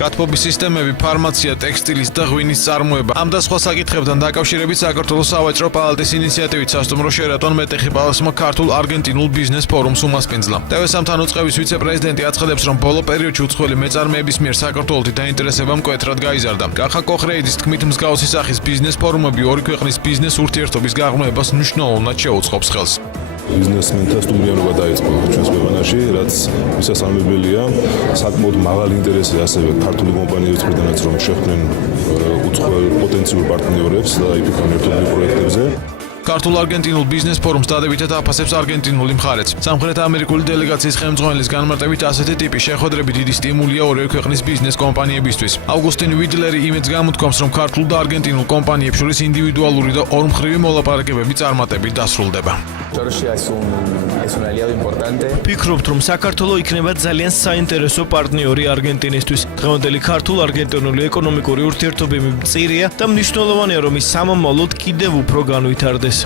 გათბობის სისტემები, ფარმაცია, ტექსტილის და ღვინის წარმოება. ამ და სხვა საკითხებთან დაკავშირებით საქართველოს სავაჭრო პალატის ინიციატივით სასტუმრო Sheraton მეტეხი პალატმა ქართულ-არგენტინულ ბიზნეს ფორუმს უმასპინძლა. TVSAM-თან უწყების ვიცე-პრეზიდენტი აცხადებს, რომ ბოლო პერიოდში უცხოელი მეწარმეების მიერ საქართველოში დაინტერესება მკვეთრად გაიზარდა. კახა კოხრეიძის თქმით, მსგავსი სახის ბიზნეს ფორუმები ორი ქვეყნის ბიზნეს ურთიერთობის გაღრმავებას მნიშვნელოვნად შეუწყობს ხელს. ბიზნესმენთა სტუმრიანობა დაიწყო ჩვენს ქვეყანაში, რაც მისასალმებელია. საკმაოდ მაღალი ინტერესი ასევე ქართული კომპანიების მხრიდანაც, რომ შეხვდნენ უცხოელ პოტენციურ პარტნიორებს და იფიქრონ ერთობლივ პროექტებზე. ქართულ-არგენტინულ ბიზნეს ფორუმს დადებითად აფასებს არგენტინული მხარეც. სამხრეთ ამერიკული დელეგაციის ხელმძღვანელის განმარტებით ასეთი ტიპი შეხვედრები დიდი სტიმულია ორივე ქვეყნის ბიზნეს კომპანიებისთვის. აუგუსტინ ვიდლერი იმედს გამოთქვამს, რომ ქართულ და არგენტინულ კომპანიებს შორის ინდივიდუალური და ორმხრივი მოლაპარაკებები წარმატებით დასრულდება. ვფიქრობთ, რომ საქართველო იქნება ძალიან საინტერესო პარტნიორი არგენტინისთვის. დღევანდელი ქართულ-არგენტინული ეკონომიკური ურთიერთობები მწირია და მნიშვნელოვანია, რომ ის სამომავლოდ კიდევ უფრო განვითარდეს.